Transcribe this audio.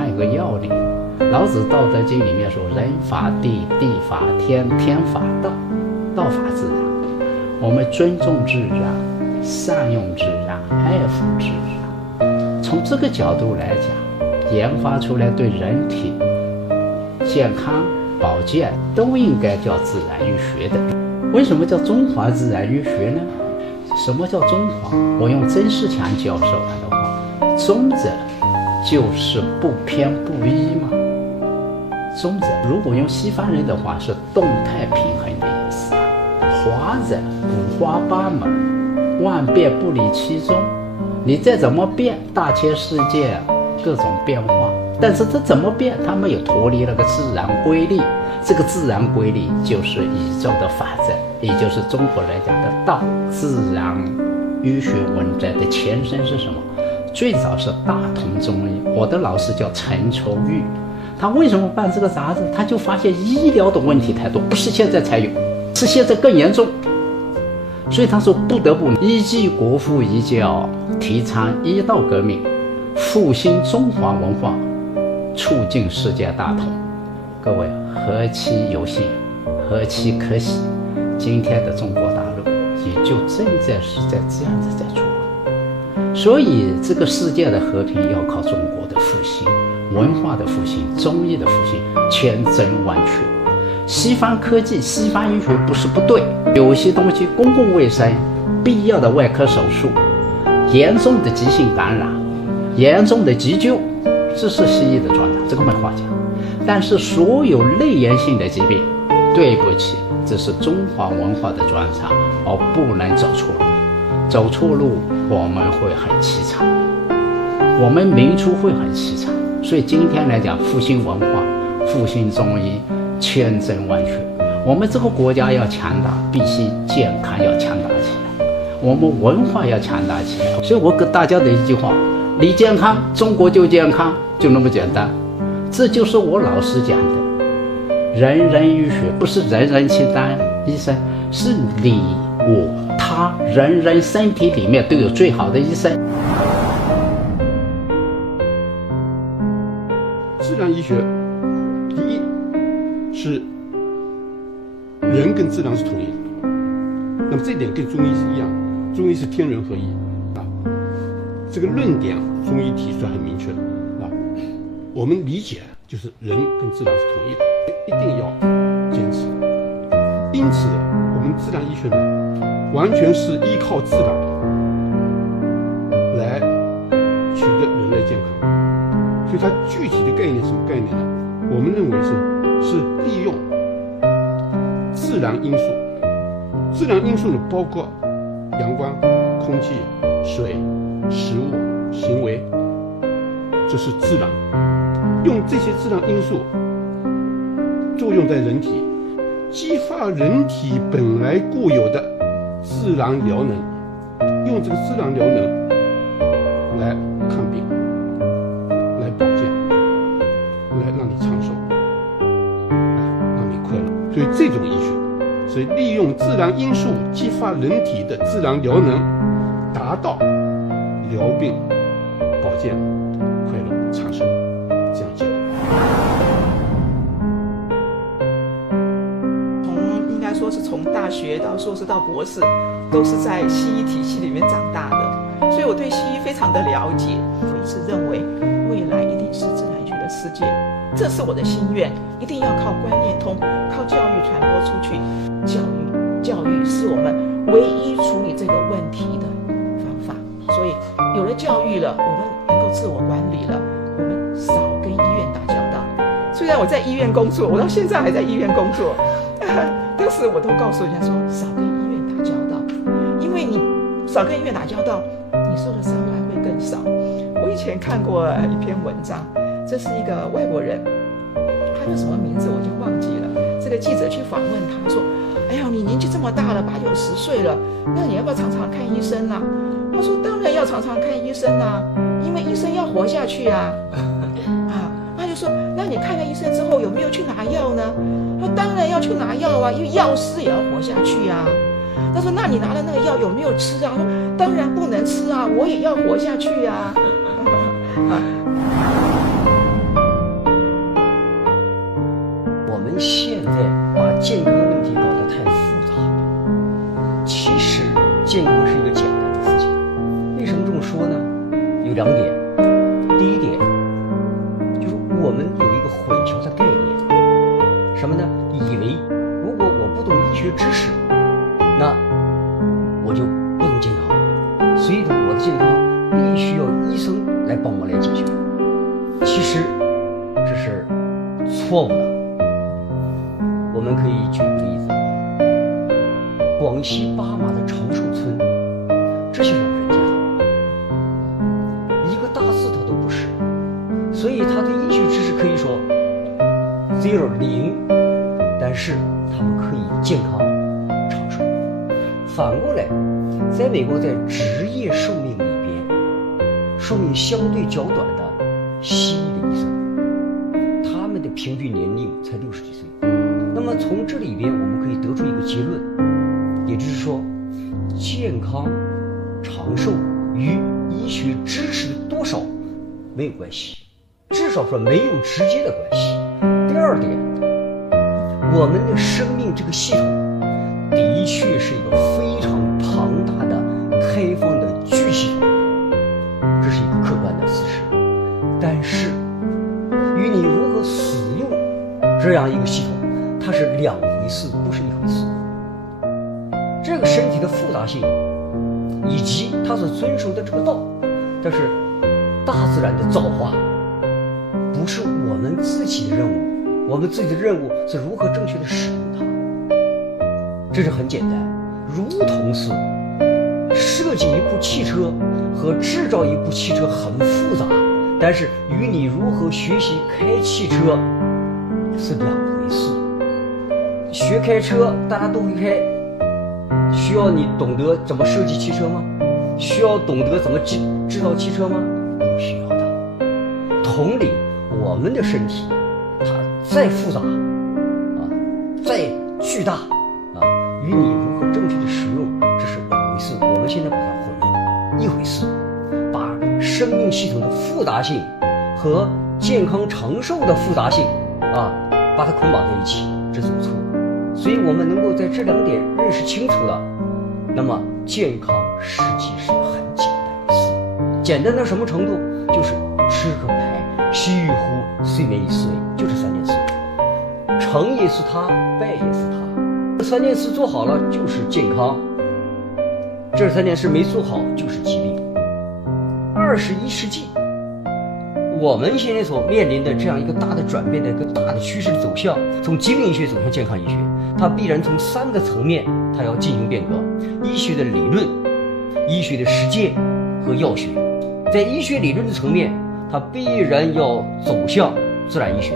它有个要领。老子《道德经》里面说：“人法地，地法天，天法道，道法自然。”我们尊重自然，善用自然，爱护自然。从这个角度来讲，研发出来对人体健康保健都应该叫自然医学的。为什么叫中华自然医学呢？什么叫中华？我用曾仕强教授的话，中者就是不偏不倚嘛。中者如果用西方人的话是动态平衡的意思啊。华者五花八门，万变不离其宗。你再怎么变，大千世界各种变化，但是这怎么变，它没有脱离那个自然规律。这个自然规律就是宇宙的法则，也就是中国来讲的道。自然医学文摘的前身是什么？最早是大同中医，我的老师叫陈愁玉。他为什么办这个杂志？他就发现医疗的问题太多，不是现在才有，是现在更严重。所以他说不得不依据国父遗教，提倡医道革命，复兴中华文化，促进世界大同。各位何其有幸，何其可喜！今天的中国大陆也就正在是在这样子在做。所以这个世界的和平要靠中国的复兴，文化的复兴，中医的复兴，千真万确。西方科技、西方医学不是不对，有些东西公共卫生、必要的外科手术、严重的急性感染、严重的急救，这是西医的专长，这个没话讲。但是所有内源性的疾病，对不起，这是中华文化的专长，而不能走错路。走错路，我们会很凄惨，我们民族会很凄惨。所以今天来讲，复兴文化、复兴中医，千真万确。我们这个国家要强大，必须健康要强大起来，我们文化要强大起来。所以我给大家的一句话：你健康，中国就健康，就那么简单。这就是我老师讲的，人人医学不是人人去当医生，是你我他人人身体里面都有最好的医生。自然医学，第一是人跟自然是统一的，那么这点跟中医是一样，中医是天人合一啊，这个论点中医提出很明确的啊。我们理解就是人跟自然是统一的，一定要坚持。因此，我们自然医学呢，完全是依靠自然来取得人类健康。所以它具体的概念是什么概念呢？我们认为是利用自然因素。自然因素呢，包括阳光、空气、水、食物、行为，这是自然。用这些自然因素作用在人体，激发人体本来固有的自然疗能，用这个自然疗能来抗病、来保健、来让你长寿、让你快乐。所以这种医学是利用自然因素激发人体的自然疗能，达到疗病、保健、快乐、长寿这样结果。是从大学到硕士到博士，都是在西医体系里面长大的，所以我对西医非常的了解。我一直认为未来一定是自然学的世界，这是我的心愿，一定要靠观念通，靠教育传播出去。教育是我们唯一处理这个问题的方法。所以有了教育了，我们能够自我管理了，我们少跟医院打交道。虽然我在医院工作，我到现在还在医院工作。但是我都告诉人家说，少跟医院打交道，因为你少跟医院打交道，你受的伤害会更少。我以前看过一篇文章，这是一个外国人，他叫什么名字我就忘记了。这个记者去访问他说：“哎呀，你年纪这么大了，80、90岁了，那你要不要常常看医生啊？”他说：“当然要常常看医生啊，因为医生要活下去啊。”他就说：“那你看了医生之后有没有去拿药呢？”他说：“当然要去拿药啊，因为药师也要活下去啊。”他说：“那你拿了那个药有没有吃啊？”他说：“当然不能吃啊，我也要活下去啊。”们有一个混淆的概念，什么呢？以为如果我不懂医学知识，那我就不能健康，所以呢，我的健康必须要医生来帮我来解决。其实这是错误的。我们可以举个例子，广西巴马的长寿村，这些老人家一个大字他都不识，所以他对医学知识可以说 0，但是他们可以健康长寿。反过来，在美国，在职业寿命里边，寿命相对较短的西医的医生，他们的平均年龄才60几岁。那么从这里边我们可以得出一个结论，也就是说，健康长寿与医学知识的多少没有关系，至少说没有直接的关系。第二点，我们的生命这个系统的确是一个非常庞大的开放的巨系统，这是一个客观的事实。但是与你如何使用这样一个系统，它是两回事，不是一回事。这个身体的复杂性以及它所遵守的这个道，但是大自然的造化不是我们自己的任务，我们自己的任务是如何正确的使用它。这是很简单，如同是设计一部汽车和制造一部汽车很复杂，但是与你如何学习开汽车是两回事。学开车大家都会开，需要你懂得怎么设计汽车吗？需要懂得怎么制造汽车吗？不需要的。同理，我们的身体它再复杂再巨大与你如何正确的使用这是两回事。我们现在把它混为一回事，把生命系统的复杂性和健康长寿的复杂性把它捆绑在一起，这是错。所以我们能够在这两点认识清楚了，那么健康实际是很简单的事。简单到什么程度？就是吃和排，虚与乎，睡眠与思维，就这三件事。成也是他，败也是他。这三件事做好了就是健康，这三件事没做好就是疾病。21世纪我们现在所面临的这样一个大的转变的一个大的趋势的走向，从疾病医学走向健康医学，它必然从3个层面它要进行变革：医学的理论、医学的实践和药学。在医学理论的层面，它必然要走向自然医学，